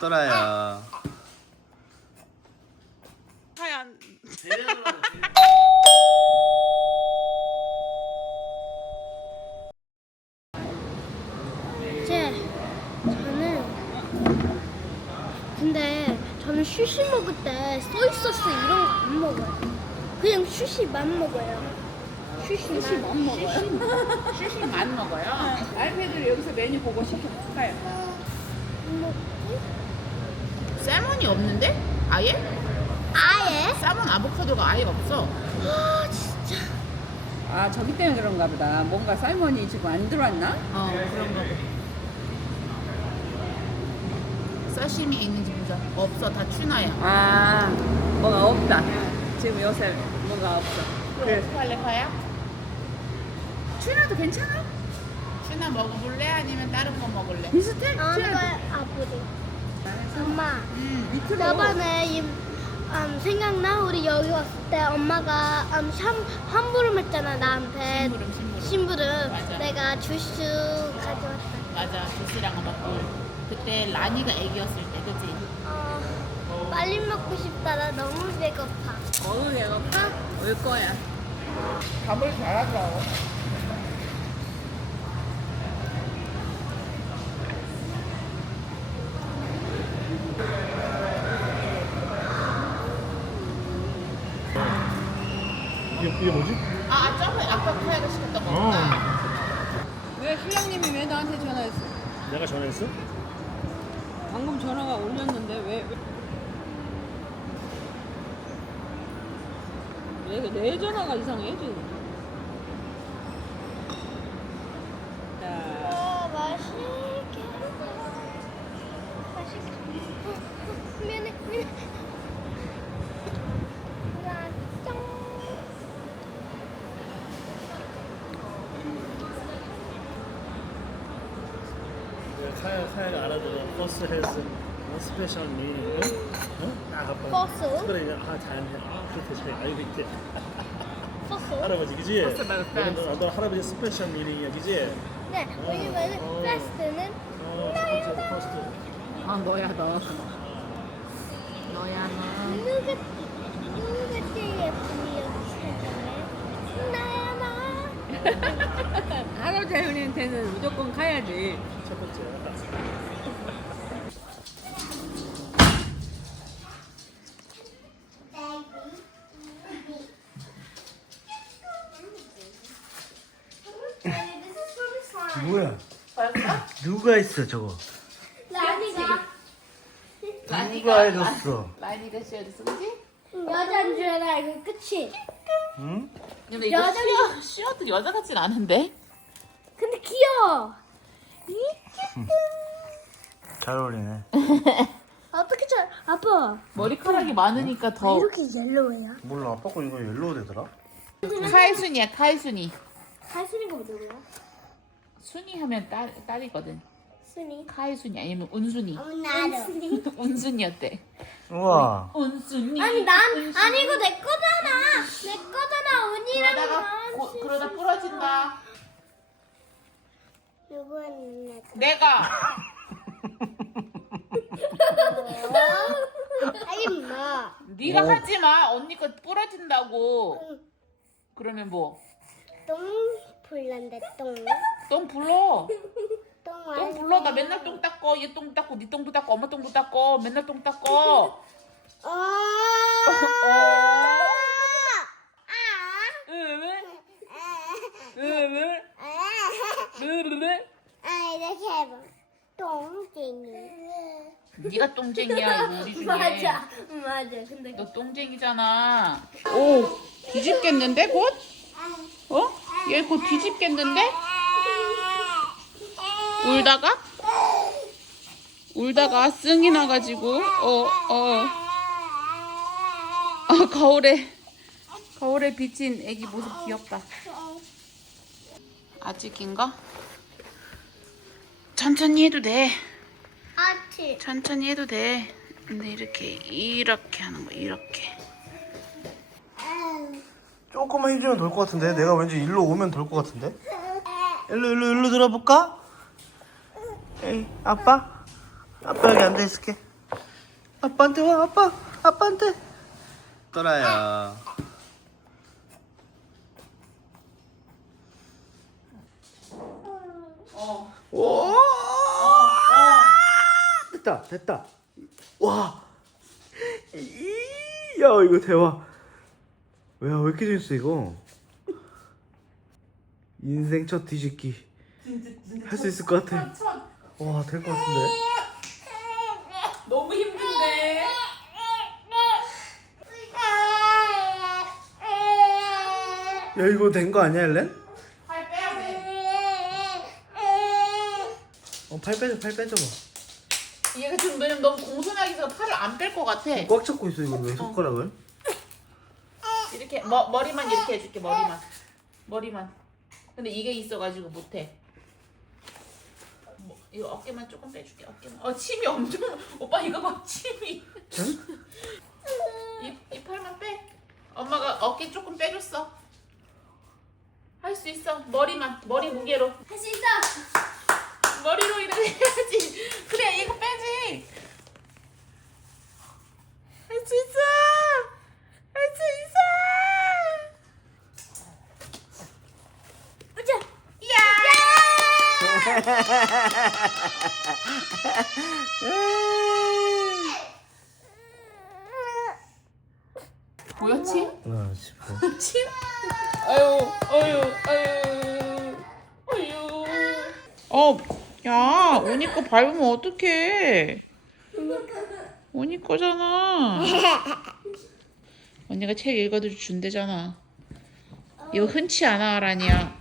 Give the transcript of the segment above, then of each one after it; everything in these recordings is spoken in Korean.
소라야. 하얀 이제 저는 근데 저는 슈시 먹을 때 소이소스 이런 거 안 먹어요. 그냥 슈시만 먹어요. 슈시만. 먹어요? 슈시만 먹어요? 아이패드를 여기서 메뉴 보고 시켜볼까요? 먹고 세몬이 없는데? 아예? 아예? 세몬 아보카도가 아예 없어 아 진짜. 아 저기 때문에 그런가 보다. 뭔가 살몬이 지금 안 들어왔나? 어 그런 거 사시미 있는지 보자 없어 다 튜나야 아 뭐가 없다. 지금 요새 뭐가 없어. 그래 할래 파야? 튜나도 괜찮아? 튜나 먹어볼래? 아니면 다른 거 먹을래? 비슷해? 아 이거 아프리. 엄마. 음 밑으로. 저번에 이, 음, 생각나? 우리 여기 왔을 때 엄마가 음, 샴, 환부름 했잖아 나한테 심부름 심부름 심부름 맞아. 내가 주스 가져왔다 맞아 주스랑 먹고 그때 라니가 애기였을 때 그치? 어, 빨리 먹고 싶다 나 너무 배고파 어우 배고파? 올 거야. 밥을 잘하더라고 이게, 뭐지? 아 저번에 아까 카야가 시켰던 거구나 왜 신랑님이 왜 나한테 전화했어? 내가 전화했어? 방금 전화가 올렸는데 왜? 왜? 내, 내 전화가 이상해 지금. 자, 아 맛있게 맛있게 어, 어, 미안해 미안해 짠 카야, 카야가 알아들어. 버스 해서 스페셜 미닝. 응? 딱 아빠. 버스? 그래, 아, 잘해. 아, 그렇게 잘 알고 있대. 소스 할아버지, 그지? 버스 말고 너는 프랑스. 너, 너 할아버지 스페셜 미닝이야, 그지? 네 왜냐면 어. 패스트는 어, 첫 번째, 퍼스트. 아 너야 너 너야 너 누가 누가 제일 예쁜이 여기 세상에 나야 나 할아버지 할머니한테는 무조건 가야지. 첫 번째. 뭐야? 누가 했어 저거? 라니가 누가 해줬어? 라니가 씌워줬어 그치? 여자인 줄 알고 그치? 응? 근데 이거 여자- 씌워, 씌워도 여자 같진 않은데? 근데 귀여워 잘 어울리네. 어떻게 잘 아빠 머리카락이 많으니까 더 이렇게 옐로우야? 몰라, 아빠 거 이거 옐로우 되더라? 카이순이야 카이순이 할순이가 누구야? 순이 하면 딸, 딸이거든. 순이? 카이 순이 아니면 운순이? 나도. 운순이었대 우와. 운순이. 아니 난 운순이. 아니 이거 내 거잖아. 내 거잖아 언니랑 그러다가 고, 그러다 부러진다. 누구는 내 거? 내가. 아이 마. 네가 하지 마. 언니가 부러진다고. 그러면 뭐? 똥 불난데 똥. 똥 불러 똥 똥 불러 나 맨날 똥 닦어 얘 똥 닦고 네 똥도 닦고 엄마 똥도 닦고 맨날 똥 닦어 어. 어. 아. 으으 으으 으으 아 이렇게 해봐. 똥쟁이. 네가 똥쟁이야 이거 우리 중에 맞아, 맞아. 근데 너 똥쟁이잖아 오 뒤집겠는데 곧? 어? 얘 곧 뒤집겠는데? 울다가? 울다가 승이 나가지고 어 어 아 거울에 거울에 비친 애기 모습 귀엽다 아직인가? 천천히 해도 돼 아치. 천천히 해도 돼 근데 이렇게 이렇게 하는 거 이렇게 조금만 해주면 될 것 같은데? 내가 왠지 일로 오면 될 것 같은데? 일로 일로 일로 들어볼까? 에이 아빠? 아빠 여기 앉아 있을게 아빠한테 와 아빠 아빠한테 떠라야 어. 오 됐다 됐다 와 이 야 이거 대박 야 왜 이렇게 재밌어 이거 인생 첫 뒤집기 할수 있을 것 같아 와될 것 같은데 너무 힘든데. 야 이거 된 거 아니야 헬렌? 팔 빼야 돼. 어팔 빼줘 팔 빼줘봐 얘가 지금 왜냐면 너무 공손하게 해서 팔을 안 뺄 것 같아. 꽉 잡고 있어 이거 왜 손가락을? 이렇게 머, 머리만 이렇게 해줄게 머리만. 머리만. 근데 이게 있어가지고 못해. 뭐, 이거 어깨만 조금 빼줄게 어깨만. 어 침이 엄청. 오빠 이거 봐 침이. 이, 이 팔만 빼. 엄마가 어깨 조금 빼줬어. 할 수 있어. 머리만 머리 무게로. 할 수 있어. 머리로 이렇게 해야지. 그래 이거 빼지. 할 수 있어. 할 수 있어. 보자. 보였지? 아 싶어 침? 아유, 아유, 아유, 아유. 어, 야, 언니 거 밟으면 어떡해? 언니 거잖아. 언니가 책 읽어도 준대잖아. 이거 흔치 않아, 아란이야.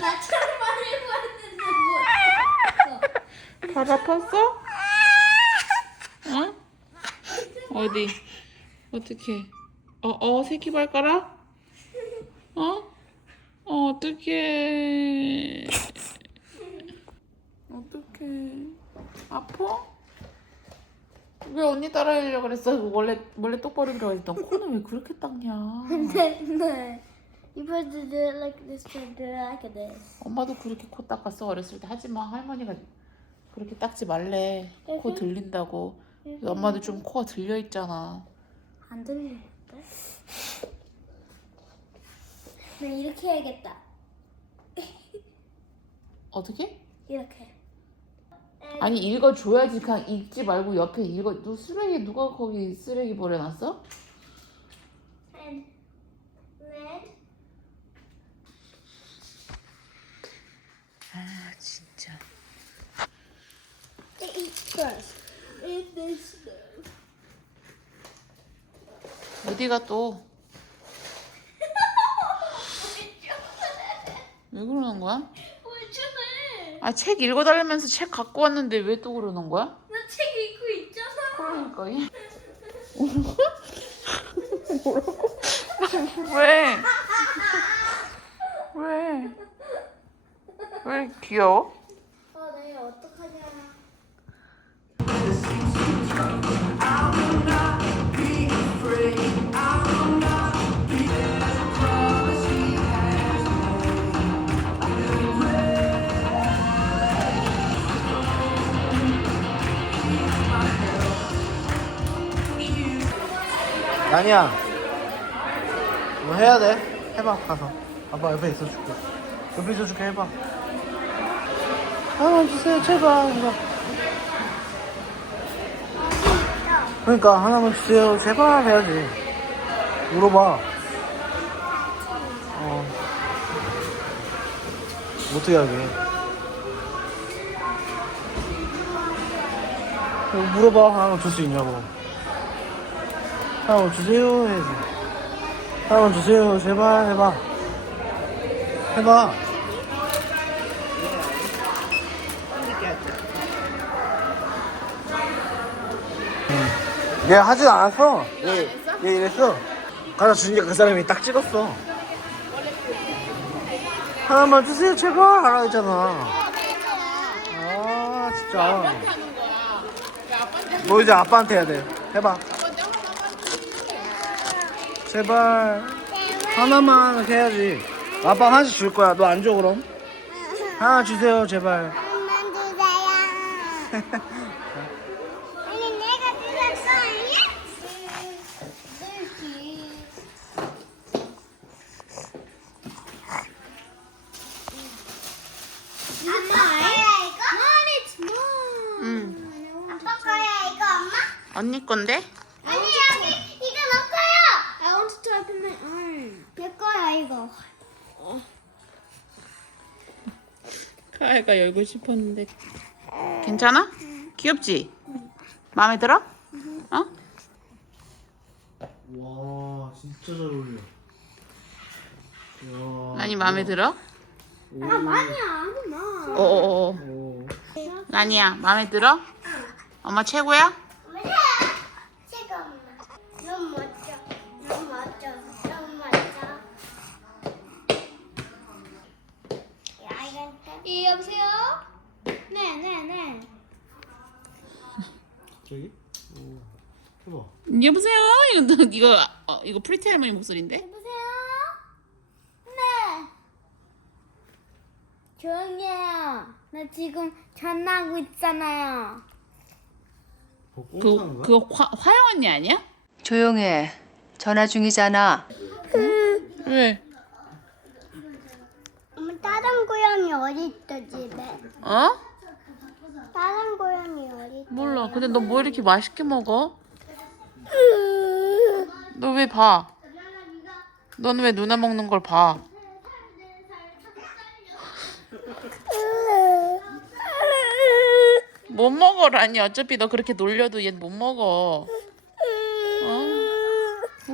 나처럼 말을 봤는데 뭐. 발 아팠어? 어? 어디? 어떻게? 어, 어, 새끼 발가락? 어? 어, 어떡해. 어떡해. 아파? 왜 언니 따라하려고 그랬어? 원래, 원래 똑바로 들어야지. 너 코는 왜 그렇게 닦냐? 네, 네. You do it like this, do it like this. 엄마도 그렇게 코 닦았어, 어렸을 때. 하지만 할머니가 그렇게 닦지 말래. 코 들린다고. 엄마도 좀 코가 들려 있잖아. 안 들리는데? 네, 이렇게 해야겠다. 어떻게? 이렇게. 아니 읽어줘야지 그냥 읽지 말고 옆에 읽어 너 쓰레기 누가 거기 쓰레기 버려놨어? And red. 아 진짜 They eat first. Eat this. 어디가 또? 왜 그러는 거야? 아책 읽어달라면서 책 갖고 왔는데 왜 또 그러는 거야? 나책 읽고 있잖아. 그러니까 얘 뭐라고? 왜? 왜? 왜 귀여워? 아니야. 뭐 해야 돼? 해봐 가서. 아빠 옆에 있어줄게. 옆에 있어줄게 해봐. 하나만 주세요 제발 해봐 그러니까 하나만 주세요. 제발 해야지. 물어봐. 어. 어떻게 하게? 물어봐. 하나만 줄 수 있냐고 하나만 주세요 해야지. 하나만 주세요 제발 해봐. 해봐. 응. 얘 하진 않았어. 얘, 얘 이랬어. 가서 주니까 그 사람이 딱 찍었어. 하나만 주세요 제발 하라 했잖아. 아 진짜. 아빠한테 너 이제 아빠한테 해야 돼. 해봐 제발 하나만 해야지 아빠 하나씩 줄 거야 너 안 줘 그럼 하나 주세요 제발. 한번 주세요. 아니 내가 거 아니야? 아빠 거야 이거? 응. 아빠 거야 이거 엄마? 언니 건데? 카이가 열고 싶었는데. 괜찮아? 귀엽지? 마음에 들어? 어? 와 진짜 잘 어울려. 와. 난이 마음에 들어? 아 아니야 하지 마. 어어어. 오. 난이야 마음에 들어? 엄마 최고야? 이 여보세요? 네, 네, 네. 저기? 오. 해봐. 여보세요? 이거 이거 어, 이거 프리티 할머니 목소리인데? 여보세요? 네. 조용히 해요. 나 지금 전화하고 있잖아요. 뭐그 거야? 그거 화, 화영 언니 아니야? 조용해. 전화 중이잖아. 왜? 엄마 다른 고양이 어디 있어 집에? 어? 다른 고양이 어디 있어? 몰라. 근데 너 뭐 이렇게 맛있게 먹어? 너 왜 봐? 넌왜 누나 먹는 걸 봐? 못 먹어라니. 어차피 너 그렇게 놀려도 얘 못 먹어. 어?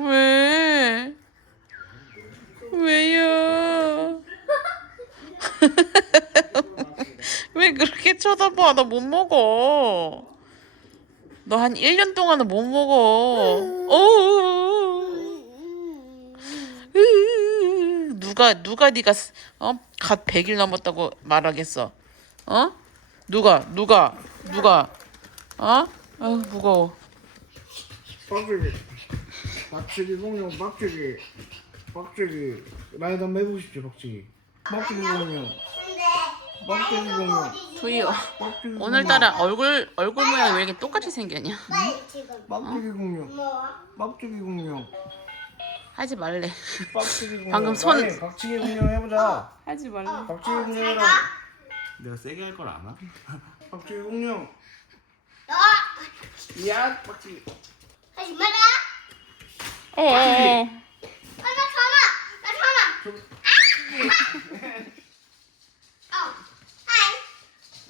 왜? 왜요? 왜 그렇게 쳐다봐? 나 못 먹어. 너 한 1년 동안은 못 먹어. 으으으으. 누가 누가 네가 스- 어? 갓 100일 넘었다고 말하겠어. 어? 누가 누가 누가 어? 아유 무거워. 빡주기. 빡주기 공룡. 나이도 한번 해보고 싶지 빡주기. 빡주기 공룡. 빡주기 공룡. 두이요. 오늘따라 얼굴 얼굴 모양이 왜 이렇게 똑같이 생겼냐? 지금 빡주기 공룡. 뭐? 빡주기 공룡. 하지 말래. 공룡. 방금 손- 아니, 박치기 공룡 해보자. 하지 말래. 박치기 공룡이랑. 내가 세게 할 걸 아나? 박치기 공룡. 너 야 박치기. 하지 마라. 어. 어. 아, 나 전화. 나 전화.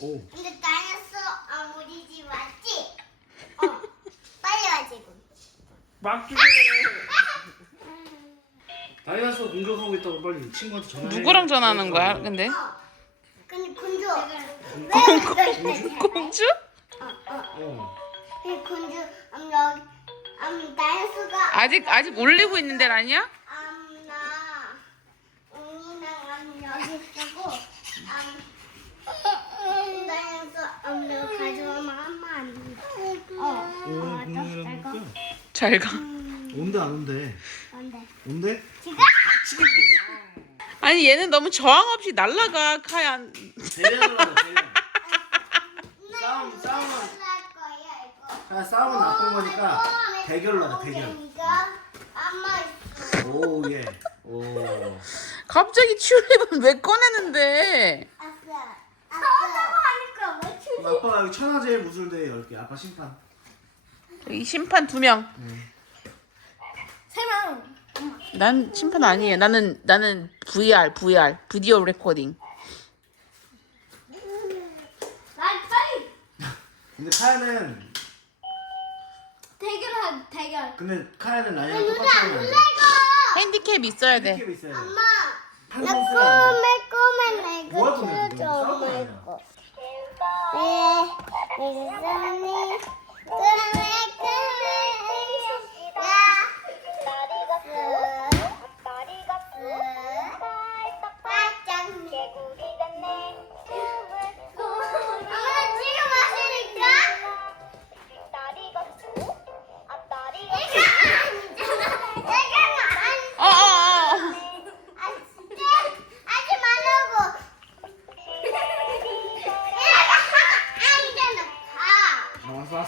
어. 오. 근데 다이너소 아, 우리 집 왔지? 어. 빨리 와 지금. 박주기. 다이나소 공격하고 있다고 빨리 친구한테 전화해. 누구랑 전화하는 거야? 근데 어. 근데 군주. 왜? 공주? 어. 그 군주 음 여기 음 다이너소가 아직 아직 올리고 있는 데 아니야? 암나 언니랑 음 여기 있고 음 다이너소 음 여기 가져오면 하면 안 돼. 어. 오 공룡이랑 어, 볼까? 잘 가. 온대 안 온대? 안 돼. 온대? 아니 얘는 너무 저항 없이 날라가 카야. 대련을 하자 대련. 싸움 싸움은 할 거야 이거. 아, 싸움은 나쁜 거니까 대결로 하자 대결. 엄마 있어. 오 예. 오. 갑자기 튤립은 왜 꺼내는데? 아싸. 아싸. 뭐 아빠가 여기 천하제일 무술대회 열게 아빠 심판. 여기 심판 두 명. 세 명. 난 심판 아니에요. 나는 나는 VR VR 비디오 레코딩. 난 빨리 근데 카야는 대결하 대결. 근데 카야는 나이랑 돼. 이거. 핸디캡 있어야 돼. 이렇게 있어야 돼. 엄마. 한나뭐 그거? 키워줘 싸울 엄마. 이거. 네. 이사니 꼬맨 꼬맨.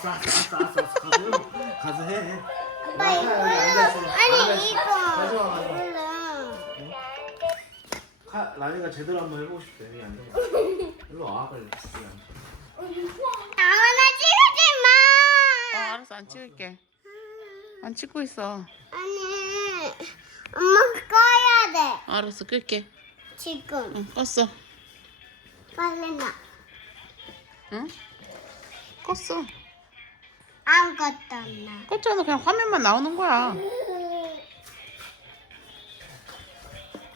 알았어 알았어 알았어 알았어 가서 해. 오빠 이거 아니 이거 가져와 가져와 몰라 카, 라미가 제대로 한번 해보고 싶대 이게 안 되냐 일로 와 빨리 이게 안 돼. 나만나 어, 알았어 안 찍을게. 안 찍고 있어. 아니 엄마 꺼야 돼 알았어 끌게. 지금 응 껐어. 빨리 나 응? 껐어. 아무것도 안 나. 껐잖아 그냥 화면만 나오는 거야.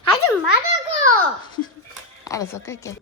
하지 말라고. 알았어 끌게.